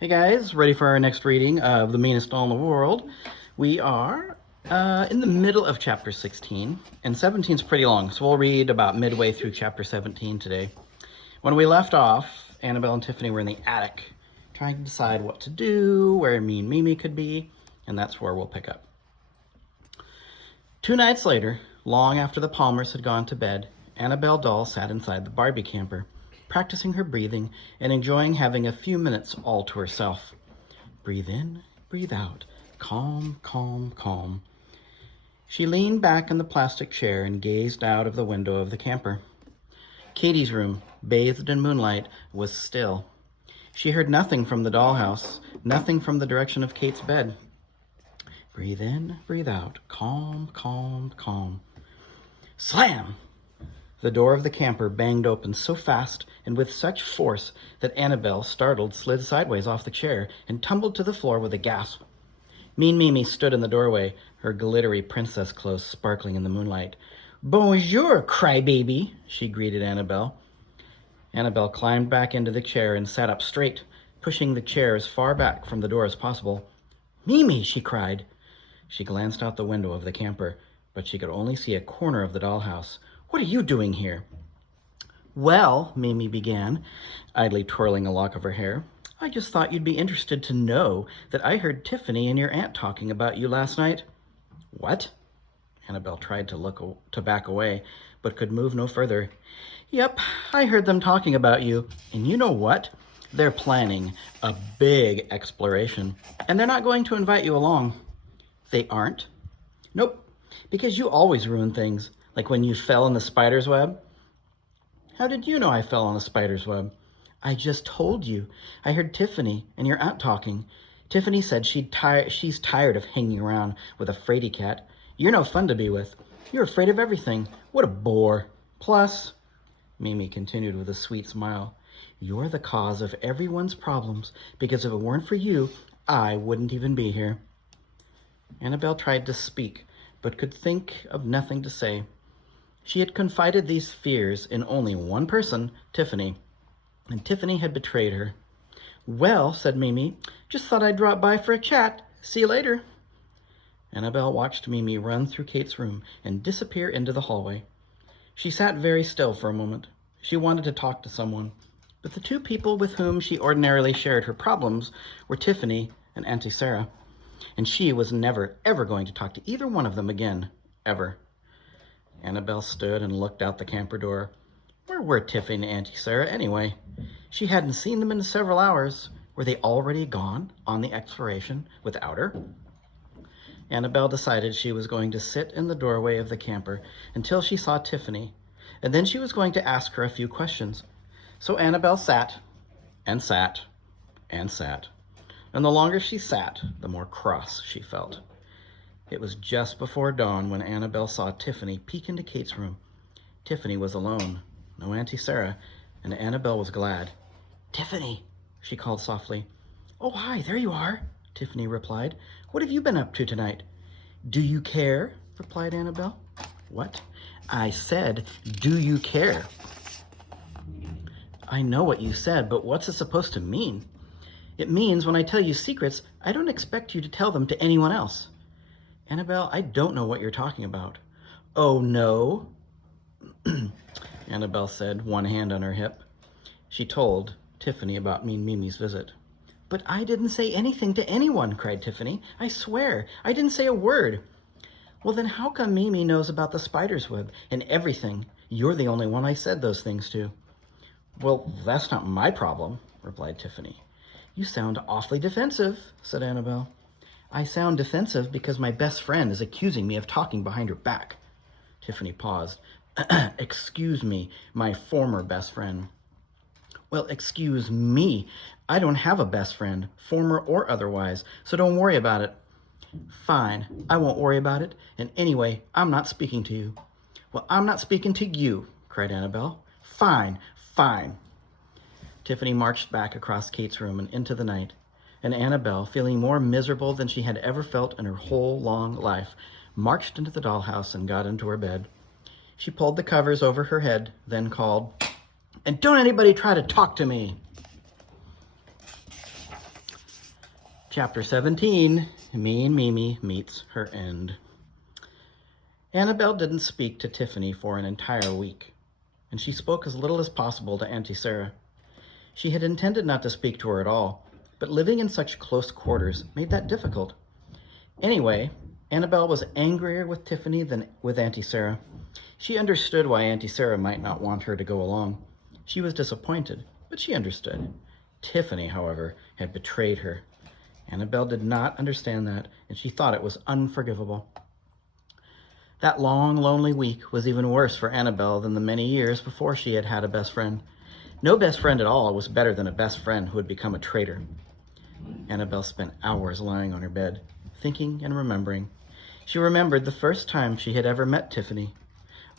Hey guys, ready for our next reading of The Meanest Doll in the World. We are in the middle of chapter 16, and 17 is pretty long, so we'll read about midway through chapter 17 today. When we left off, Annabelle and Tiffany were in the attic, trying to decide what to do, where Mean Mimi could be, and that's where we'll pick up. 2 nights later, long after the Palmers had gone to bed, Annabelle Doll sat inside the Barbie camper, practicing her breathing and enjoying having a few minutes all to herself. Breathe in, breathe out, calm, calm, calm. She leaned back in the plastic chair and gazed out of the window of the camper. Katie's room, bathed in moonlight, was still. She heard nothing from the dollhouse, nothing from the direction of Kate's bed. Breathe in, breathe out, calm, calm, calm. Slam! The door of the camper banged open so fast and with such force that Annabelle, startled, slid sideways off the chair and tumbled to the floor with a gasp. Mean Mimi stood in the doorway, her glittery princess clothes sparkling in the moonlight. Bonjour, crybaby, she greeted Annabelle. Annabelle climbed back into the chair and sat up straight, pushing the chair as far back from the door as possible. Mimi, she cried. She glanced out the window of the camper, but she could only see a corner of the dollhouse. What are you doing here? Well, Mimi began, idly twirling a lock of her hair, I just thought you'd be interested to know that I heard Tiffany and your aunt talking about you last night. What? Annabelle tried to back away, but could move no further. Yep, I heard them talking about you, and you know what? They're planning a big exploration, and they're not going to invite you along. They aren't? Nope, because you always ruin things. Like when you fell in the spider's web? How did you know I fell on a spider's web? I just told you. I heard Tiffany and your aunt talking. Tiffany said she's tired of hanging around with a fraidy cat. You're no fun to be with. You're afraid of everything. What a bore. Plus, Mimi continued with a sweet smile, you're the cause of everyone's problems, because if it weren't for you, I wouldn't even be here. Annabelle tried to speak, but could think of nothing to say. She had confided these fears in only one person, Tiffany, and Tiffany had betrayed her. Well, said Mimi, just thought I'd drop by for a chat. See you later. Annabelle watched Mimi run through Kate's room and disappear into the hallway. She sat very still for a moment. She wanted to talk to someone, but the two people with whom she ordinarily shared her problems were Tiffany and Auntie Sarah, and she was never, ever going to talk to either one of them again, ever. Annabelle stood and looked out the camper door. Where were Tiffany and Auntie Sarah anyway? She hadn't seen them in several hours. Were they already gone on the exploration without her? Annabelle decided she was going to sit in the doorway of the camper until she saw Tiffany, and then she was going to ask her a few questions. So Annabelle sat, and sat, and sat. And the longer she sat, the more cross she felt. It was just before dawn when Annabelle saw Tiffany peek into Kate's room. Tiffany was alone, no Auntie Sarah, and Annabelle was glad. Tiffany, she called softly. Oh, hi, there you are, Tiffany replied. What have you been up to tonight? Do you care? Replied Annabelle. What? I said, do you care? I know what you said, but what's it supposed to mean? It means when I tell you secrets, I don't expect you to tell them to anyone else. Annabelle, I don't know what you're talking about. Oh, no? Annabelle said, one hand on her hip. She told Tiffany about Mean Mimi's visit. But I didn't say anything to anyone, cried Tiffany. I swear, I didn't say a word. Well, then how come Mimi knows about the spider's web and everything? You're the only one I said those things to. Well, that's not my problem, replied Tiffany. You sound awfully defensive, said Annabelle. I sound defensive because my best friend is accusing me of talking behind her back. Tiffany paused. Excuse me, my former best friend. Well, excuse me. I don't have a best friend, former or otherwise, so don't worry about it. Fine, I won't worry about it, and anyway, I'm not speaking to you. Well, I'm not speaking to you, cried Annabelle. Fine, fine. Tiffany marched back across Kate's room and into the night, and Annabelle, feeling more miserable than she had ever felt in her whole long life, marched into the dollhouse and got into her bed. She pulled the covers over her head, then called, And don't anybody try to talk to me. Chapter 17, Mean Mimi Meets Her End. Annabelle didn't speak to Tiffany for an entire week, and she spoke as little as possible to Auntie Sarah. She had intended not to speak to her at all, but living in such close quarters made that difficult. Anyway, Annabelle was angrier with Tiffany than with Auntie Sarah. She understood why Auntie Sarah might not want her to go along. She was disappointed, but she understood. Tiffany, however, had betrayed her. Annabelle did not understand that, and she thought it was unforgivable. That long, lonely week was even worse for Annabelle than the many years before she had had a best friend. No best friend at all was better than a best friend who had become a traitor. Annabelle spent hours lying on her bed, thinking and remembering. She remembered the first time she had ever met Tiffany,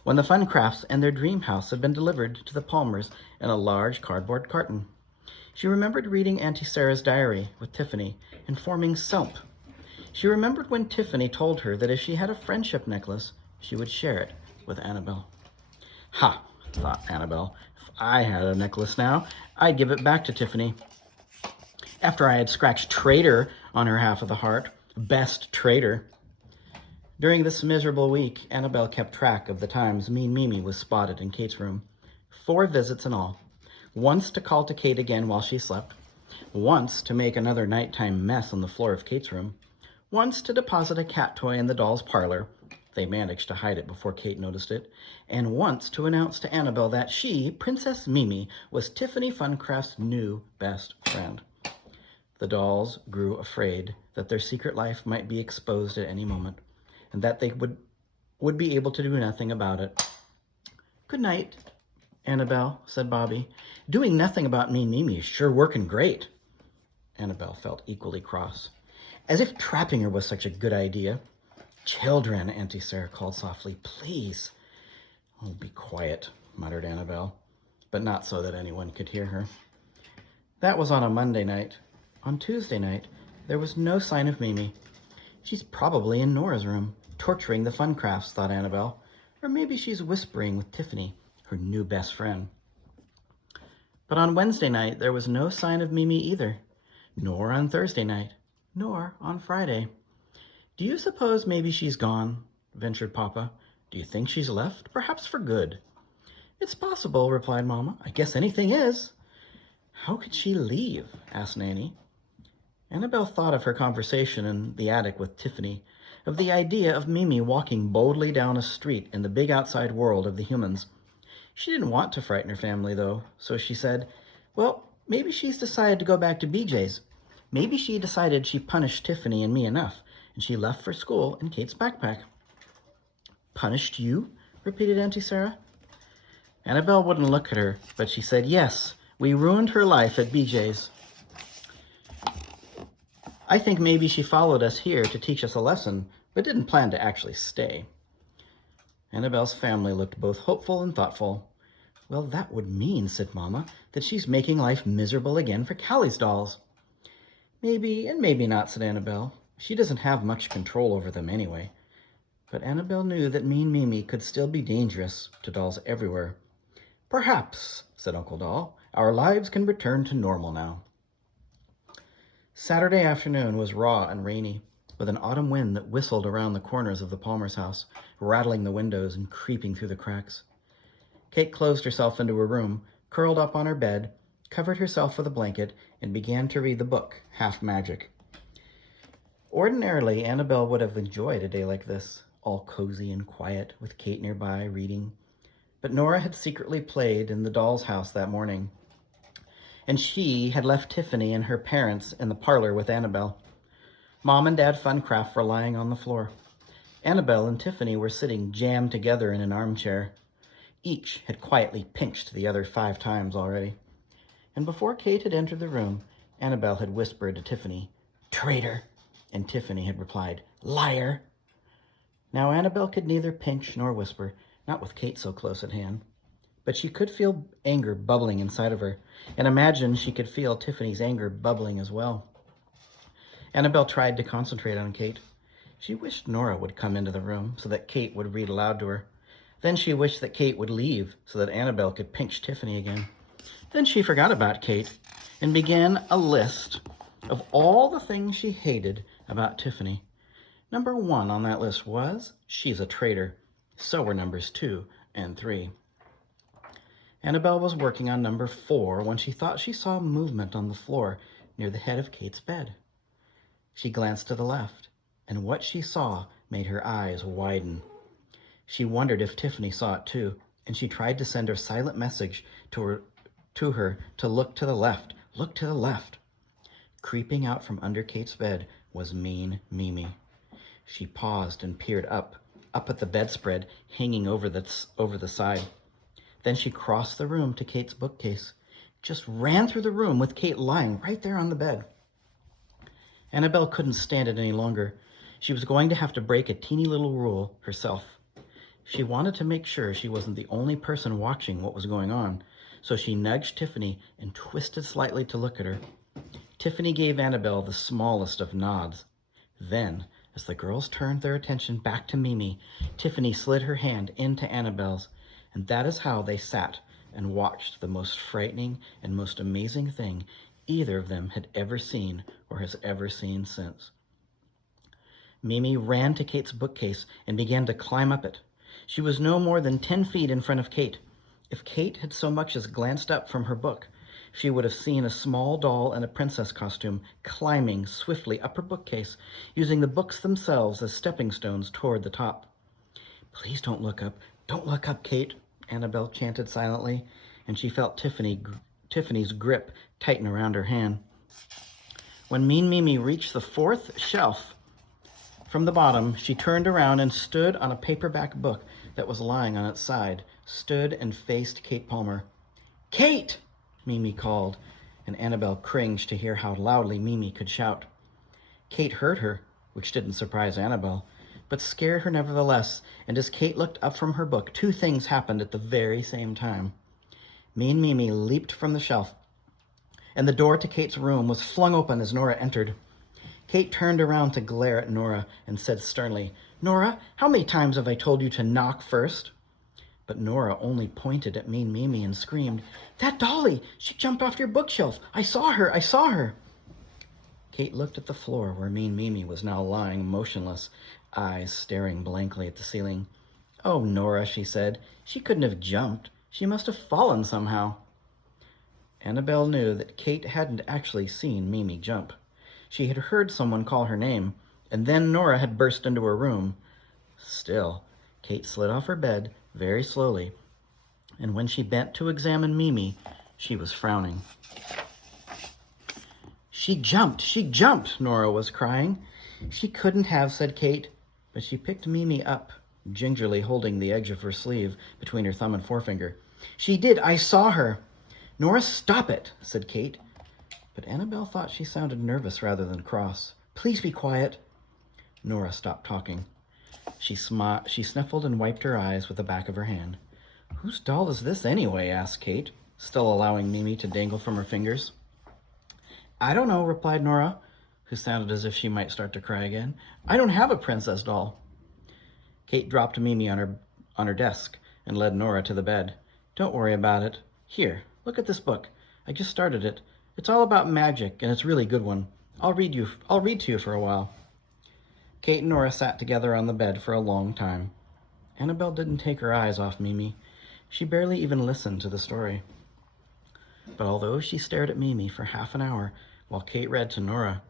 when the Funcrafts and their dream house had been delivered to the Palmers in a large cardboard carton. She remembered reading Auntie Sarah's diary with Tiffany and forming SELP. She remembered when Tiffany told her that if she had a friendship necklace, she would share it with Annabelle. Ha, thought Annabelle. If I had a necklace now, I'd give it back to Tiffany. After I had scratched traitor on her half of the heart, best traitor. During this miserable week, Annabelle kept track of the times Mean Mimi was spotted in Kate's room. 4 visits in all. Once to call to Kate again while she slept. Once to make another nighttime mess on the floor of Kate's room. Once to deposit a cat toy in the doll's parlor. They managed to hide it before Kate noticed it. And once to announce to Annabelle that she, Princess Mimi, was Tiffany Funcraft's new best friend. The dolls grew afraid that their secret life might be exposed at any moment, and that they would be able to do nothing about it. "Good night, Annabelle," said Bobby. "Doing nothing about Mean Mimi is sure working great." Annabelle felt equally cross. As if trapping her was such a good idea. "Children," Auntie Sarah called softly, "please." "Oh, be quiet," muttered Annabelle, but not so that anyone could hear her. That was on a Monday night. On Tuesday night, there was no sign of Mimi. She's probably in Nora's room, torturing the Funcrafts, thought Annabelle. Or maybe she's whispering with Tiffany, her new best friend. But on Wednesday night, there was no sign of Mimi either, nor on Thursday night, nor on Friday. "Do you suppose maybe she's gone?" ventured Papa. "Do you think she's left? Perhaps for good." "It's possible," replied Mama. "I guess anything is." "How could she leave?" asked Nanny. Annabelle thought of her conversation in the attic with Tiffany, of the idea of Mimi walking boldly down a street in the big outside world of the humans. She didn't want to frighten her family, though, so she said, "Well, maybe she's decided to go back to BJ's. Maybe she decided she punished Tiffany and me enough, and she left for school in Kate's backpack." "Punished you?" repeated Auntie Sarah. Annabelle wouldn't look at her, but she said, "Yes, we ruined her life at BJ's. I think maybe she followed us here to teach us a lesson, but didn't plan to actually stay." Annabelle's family looked both hopeful and thoughtful. "Well, that would mean," said Mama, "that she's making life miserable again for Callie's dolls." "Maybe and maybe not," said Annabelle. "She doesn't have much control over them anyway." But Annabelle knew that Mean Mimi could still be dangerous to dolls everywhere. "Perhaps," said Uncle Doll, "our lives can return to normal now." Saturday afternoon was raw and rainy, with an autumn wind that whistled around the corners of the Palmer's house, rattling the windows and creeping through the cracks. Kate closed herself into her room, curled up on her bed, covered herself with a blanket, and began to read the book, Half Magic. Ordinarily, Annabelle would have enjoyed a day like this, all cozy and quiet, with Kate nearby reading. But Nora had secretly played in the doll's house that morning, and she had left Tiffany and her parents in the parlor with Annabelle. Mom and Dad Funcraft were lying on the floor. Annabelle and Tiffany were sitting jammed together in an armchair. Each had quietly pinched the other 5 times already. And before Kate had entered the room, Annabelle had whispered to Tiffany, "Traitor," and Tiffany had replied, "Liar." Now Annabelle could neither pinch nor whisper, not with Kate so close at hand. But she could feel anger bubbling inside of her, and imagine she could feel Tiffany's anger bubbling as well. Annabelle tried to concentrate on Kate. She wished Nora would come into the room so that Kate would read aloud to her. Then she wished that Kate would leave so that Annabelle could pinch Tiffany again. Then she forgot about Kate and began a list Of all the things she hated about Tiffany, number 1 on that list was, she's a traitor. So were numbers 2 and 3. Annabelle was working on number 4 when she thought she saw movement on the floor near the head of Kate's bed. She glanced to the left, and what she saw made her eyes widen. She wondered if Tiffany saw it too, and she tried to send her silent message to her to look to the left. Look to the left. Creeping out from under Kate's bed was Mean Mimi. She paused and peered up at the bedspread hanging over the side. Then she crossed the room to Kate's bookcase, just ran through the room with Kate lying right there on the bed. Annabelle couldn't stand it any longer. She was going to have to break a teeny little rule herself. She wanted to make sure she wasn't the only person watching what was going on, so she nudged Tiffany and twisted slightly to look at her. Tiffany gave Annabelle the smallest of nods. Then, as the girls turned their attention back to Mimi, Tiffany slid her hand into Annabelle's, and that is how they sat and watched the most frightening and most amazing thing either of them had ever seen or has ever seen since. Mimi ran to Kate's bookcase and began to climb up it. She was no more than 10 feet in front of Kate. If Kate had so much as glanced up from her book, she would have seen a small doll in a princess costume climbing swiftly up her bookcase, using the books themselves as stepping stones toward the top. "Please don't look up. Don't look up, Kate," Annabelle chanted silently, and she felt Tiffany's grip tighten around her hand. When Mean Mimi reached the 4th shelf from the bottom, she turned around and stood on a paperback book that was lying on its side, stood and faced Kate Palmer. "Kate!" Mimi called, and Annabelle cringed to hear how loudly Mimi could shout. Kate heard her, which didn't surprise Annabelle, but scared her nevertheless, and as Kate looked up from her book, 2 things happened at the very same time. Mean Mimi leaped from the shelf, and the door to Kate's room was flung open as Nora entered. Kate turned around to glare at Nora and said sternly, "Nora, how many times have I told you to knock first?" But Nora only pointed at Mean Mimi and screamed, "That dolly! She jumped off your bookshelf! I saw her! I saw her!" Kate looked at the floor where Mean Mimi was now lying motionless, eyes staring blankly at the ceiling. "Oh, Nora," she said, "she couldn't have jumped. She must have fallen somehow." Annabelle knew that Kate hadn't actually seen Mimi jump. She had heard someone call her name, and then Nora had burst into her room. Still, Kate slid off her bed very slowly, and when she bent to examine Mimi, she was frowning. She jumped, Nora was crying. "She couldn't have," said Kate, but she picked Mimi up, gingerly holding the edge of her sleeve between her thumb and forefinger. "She did, I saw her." "Nora, stop it," said Kate, but Annabelle thought she sounded nervous rather than cross. "Please be quiet." Nora stopped talking. She sniffled and wiped her eyes with the back of her hand. "Whose doll is this anyway?" asked Kate, still allowing Mimi to dangle from her fingers. "I don't know," replied Nora, who sounded as if she might start to cry again. "I don't have a princess doll." Kate dropped Mimi on her desk and led Nora to the bed. "Don't worry about it. Here, look at this book. I just started it. It's all about magic, and it's a really good one. I'll read to you for a while." Kate and Nora sat together on the bed for a long time. Annabelle didn't take her eyes off Mimi. She barely even listened to the story. But although she stared at Mimi for half an hour while Kate read to Nora,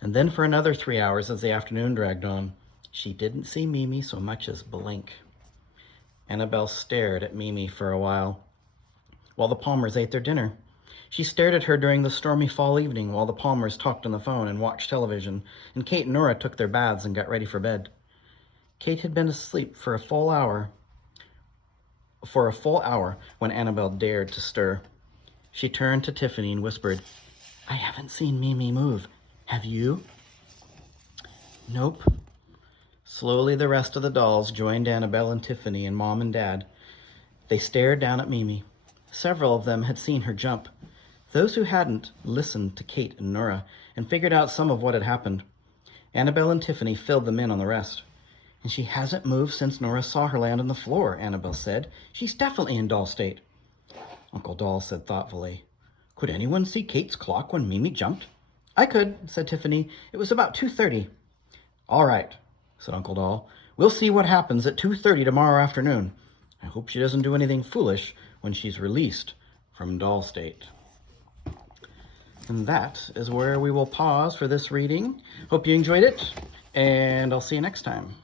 and then for another 3 hours as the afternoon dragged on, she didn't see Mimi so much as blink. Annabelle stared at Mimi for a while the Palmers ate their dinner. She stared at her during the stormy fall evening while the Palmers talked on the phone and watched television, and Kate and Nora took their baths and got ready for bed. Kate had been asleep for a full hour when Annabelle dared to stir. She turned to Tiffany and whispered, "I haven't seen Mimi move. Have you?" "Nope." Slowly the rest of the dolls joined Annabelle and Tiffany and Mom and Dad. They stared down at Mimi. Several of them had seen her jump. Those who hadn't listened to Kate and Nora and figured out some of what had happened. Annabelle and Tiffany filled them in on the rest. "And she hasn't moved since Nora saw her land on the floor," Annabelle said. "She's definitely in doll state." Uncle Doll said thoughtfully, "Could anyone see Kate's clock when Mimi jumped?" I could, said Tiffany. It was about 2:30. All right, said Uncle Doll. We'll see what happens at 2:30 tomorrow afternoon. I hope she doesn't do anything foolish when she's released from Doll State. And that is where we will pause for this reading. Hope you enjoyed it, and I'll see you next time.